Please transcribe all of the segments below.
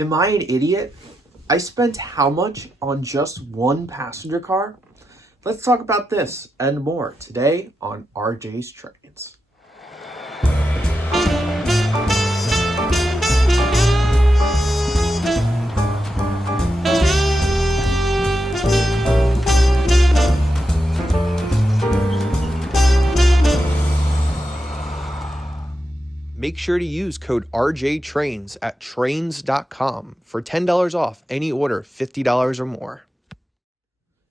Am I an idiot? I spent how much on just one passenger car? Let's talk about this and more today on RJ's Trains. Make sure to use code RJTRAINS at trains.com for $10 off any order $50 or more.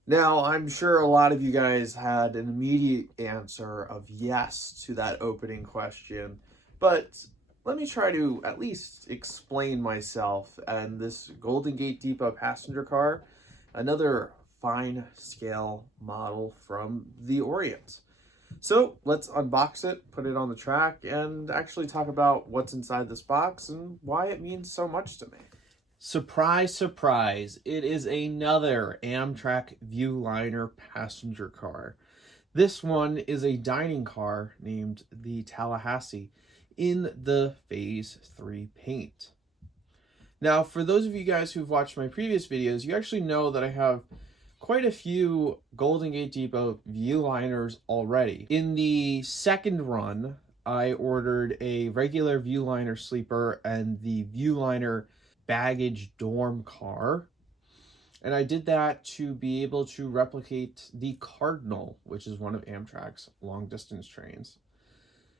Now, I'm sure a lot of you guys had an immediate answer of yes to that opening question, but let me try to at least explain myself and this Golden Gate Depot passenger car, another fine scale model from the Orient. So let's unbox it, put it on the track, and actually talk about what's inside this box and why it means so much to me. Surprise, surprise, it is another Amtrak Viewliner passenger car. This one is a dining car named the Tallahassee in the Phase 3 paint. Now, for those of you guys who've watched my previous videos, you actually know that I have quite a few Golden Gate Depot Viewliners already. In the second run, I ordered a regular Viewliner sleeper and the Viewliner baggage dorm car. And I did that to be able to replicate the Cardinal, which is one of Amtrak's long distance trains.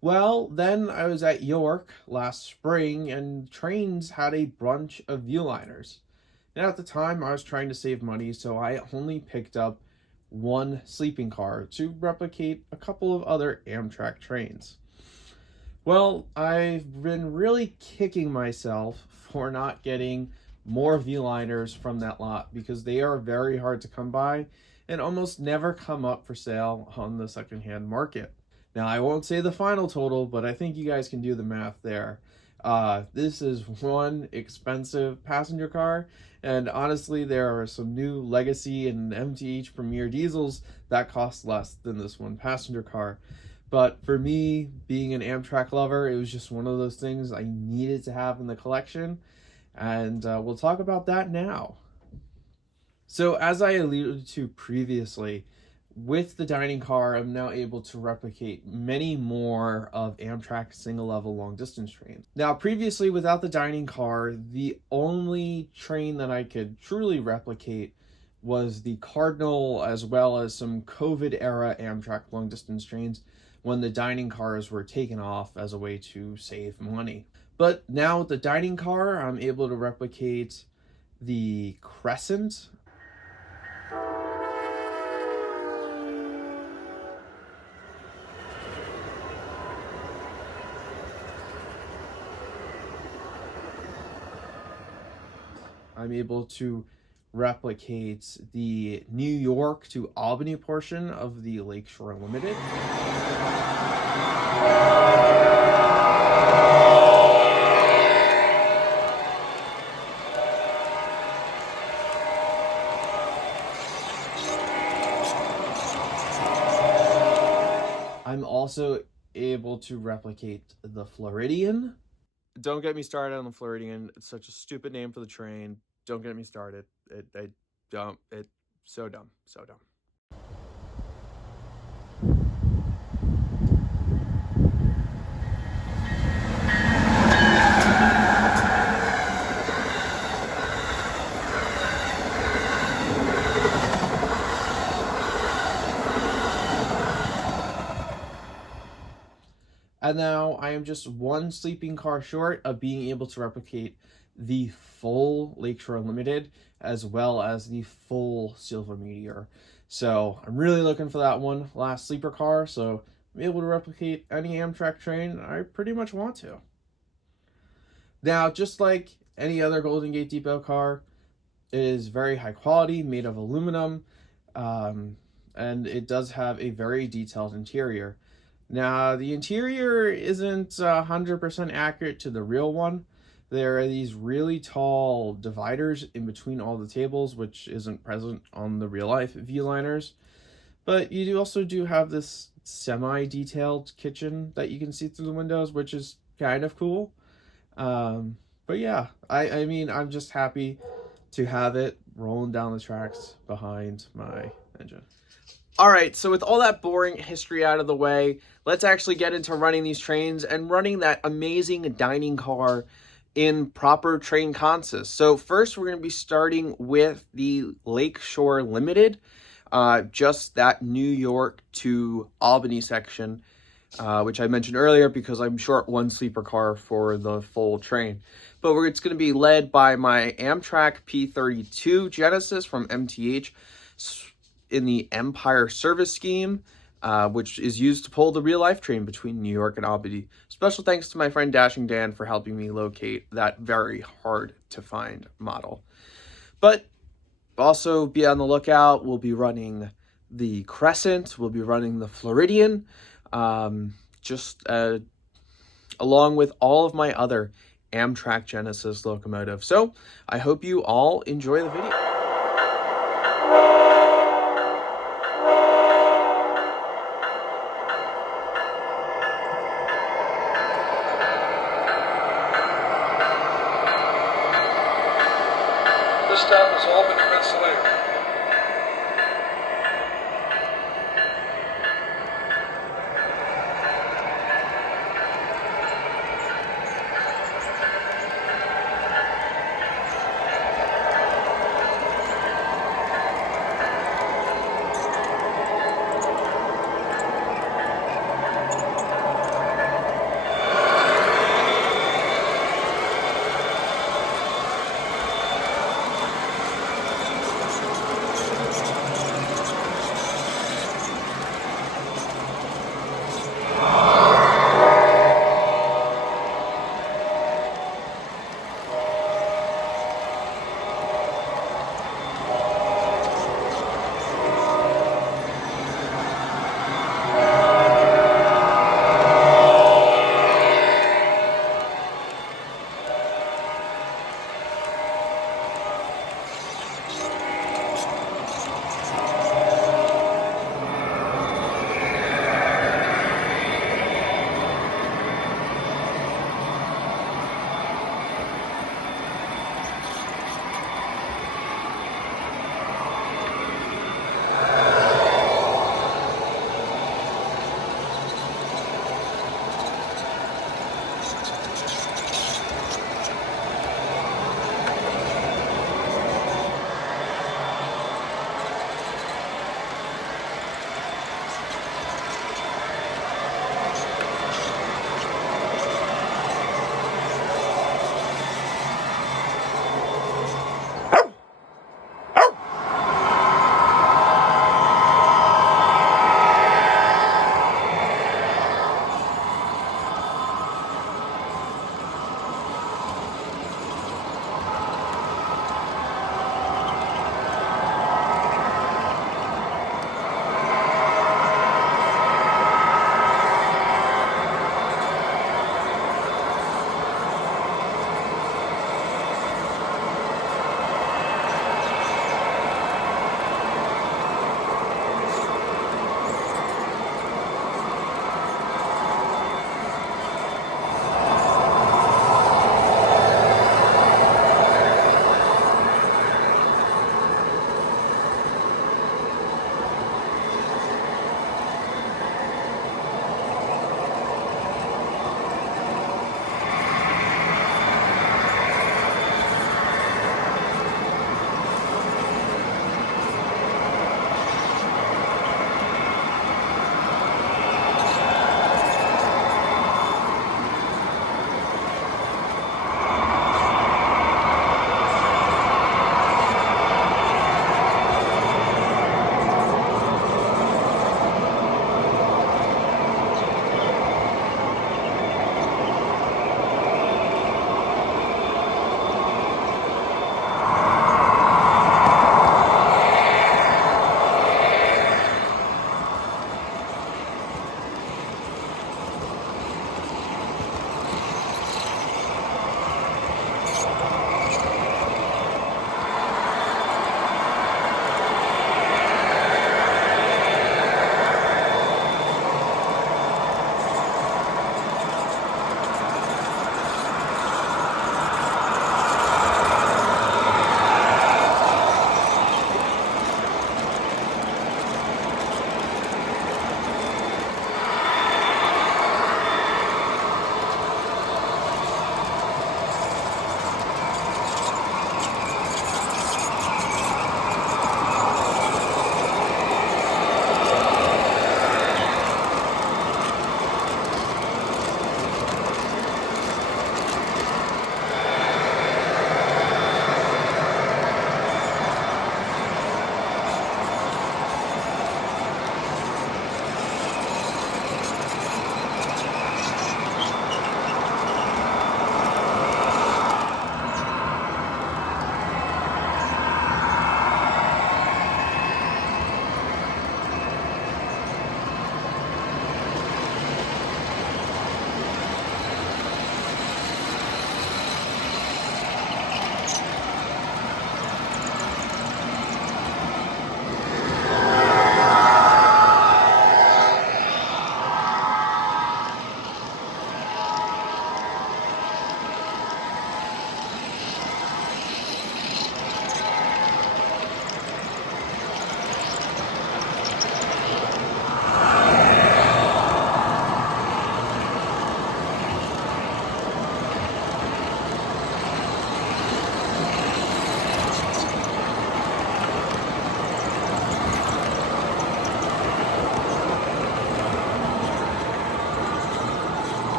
Well, then I was at York last spring and Trains had a bunch of Viewliners. And at the time, I was trying to save money, so I only picked up one sleeping car to replicate a couple of other Amtrak trains. Well, I've been really kicking myself for not getting more Viewliners from that lot because they are very hard to come by and almost never come up for sale on the secondhand market. Now, I won't say the final total, but I think you guys can do the math there. This is one expensive passenger car, and honestly, there are some new Legacy and MTH Premier diesels that cost less than this one passenger car. But for me, being an Amtrak lover, it was just one of those things I needed to have in the collection, and we'll talk about that now. So as I alluded to previously, with the dining car, I'm now able to replicate many more of Amtrak's single-level long-distance trains. Now, previously, without the dining car, the only train that I could truly replicate was the Cardinal, as well as some COVID-era Amtrak long-distance trains when the dining cars were taken off as a way to save money. But now with the dining car, I'm able to replicate the Crescent, I'm able to replicate the New York to Albany portion of the Lakeshore Limited. I'm also able to replicate the Floridian. Don't get me started on the Floridian. It's such a stupid name for the train. Don't get me started. It's so dumb, so dumb. And now I am just one sleeping car short of being able to replicate the full Lakeshore Limited as well as the full Silver Meteor. So I'm really looking for that one last sleeper car, so I'm able to replicate any Amtrak train I pretty much want to. Now, just like any other Golden Gate Depot car, it is very high quality, made of aluminum, and it does have a very detailed interior. Now, the interior isn't 100% accurate to the real one. There are these really tall dividers in between all the tables, which isn't present on the real-life Viewliners. But you also do have this semi-detailed kitchen that you can see through the windows, which is kind of cool. But But yeah, I mean, I'm just happy to have it rolling down the tracks behind my engine. All right, so with all that boring history out of the way, let's actually get into running these trains and running that amazing dining car in proper train consist. So first, we're going to be starting with the Lakeshore Limited, just that New York to Albany section, which I mentioned earlier because I'm short one sleeper car for the full train. But it's going to be led by my Amtrak P32 Genesis from MTH in the Empire Service Scheme, which is used to pull the real-life train between New York and Albany. Special thanks to my friend Dashing Dan for helping me locate that very hard-to-find model. But also be on the lookout. We'll be running the Crescent. We'll be running the Floridian, along with all of my other Amtrak Genesis locomotives. So I hope you all enjoy the video. This stop is Albany, Pennsylvania.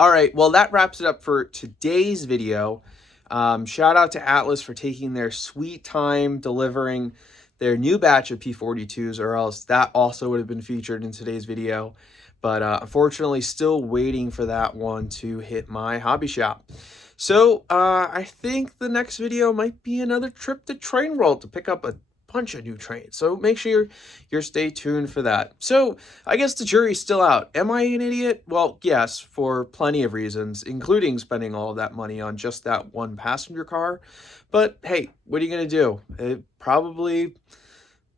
All right, well, that wraps it up for today's video. Shout out to Atlas for taking their sweet time delivering their new batch of P42s, or else that also would have been featured in today's video. But unfortunately, still waiting for that one to hit my hobby shop. So I think the next video might be another trip to Train World to pick up a bunch of new trains. So make sure you're stay tuned for that. So I guess the jury's still out. Am I an idiot? Well, yes, for plenty of reasons, including spending all of that money on just that one passenger car. But hey, what are you going to do? It probably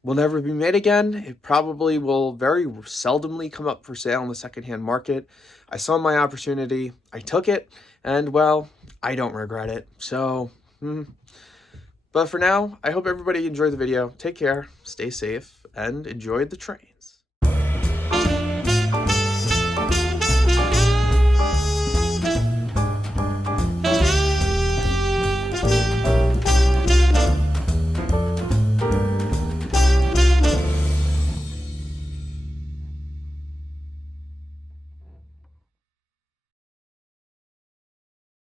will never be made again. It probably will very seldomly come up for sale in the secondhand market. I saw my opportunity. I took it. And well, I don't regret it. So, But for now, I hope everybody enjoyed the video. Take care, stay safe, and enjoy the train.